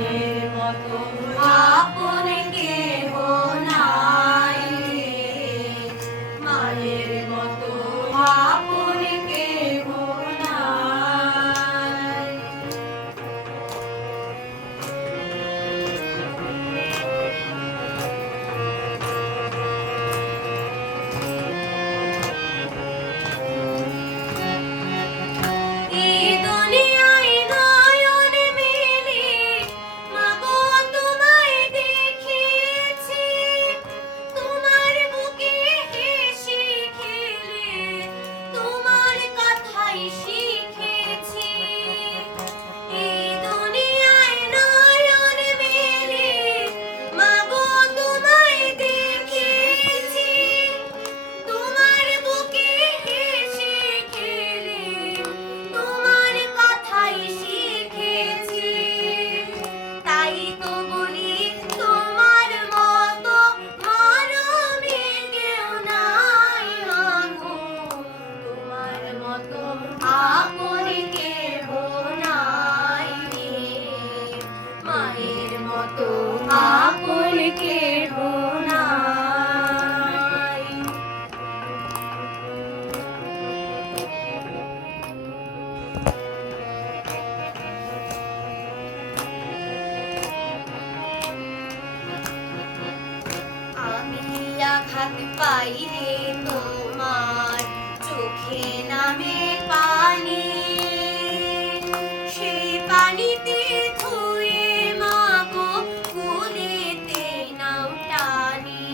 মায়ের মতো আপন কেহ নাই রে, মায়ের মতো আপন কেহ নাই। আপন কেহ নাই রে, মায়ের মতো আপন কেহ নাই। আমি আঘাত পাই রে তোমার চোখে নামে পানি, সেই পানিতে ধুয়ে মাগো কুলেতে নাও টানি।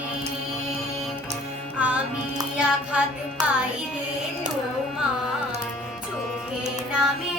আমি আঘাত পাই রে তোমার চোখে নামে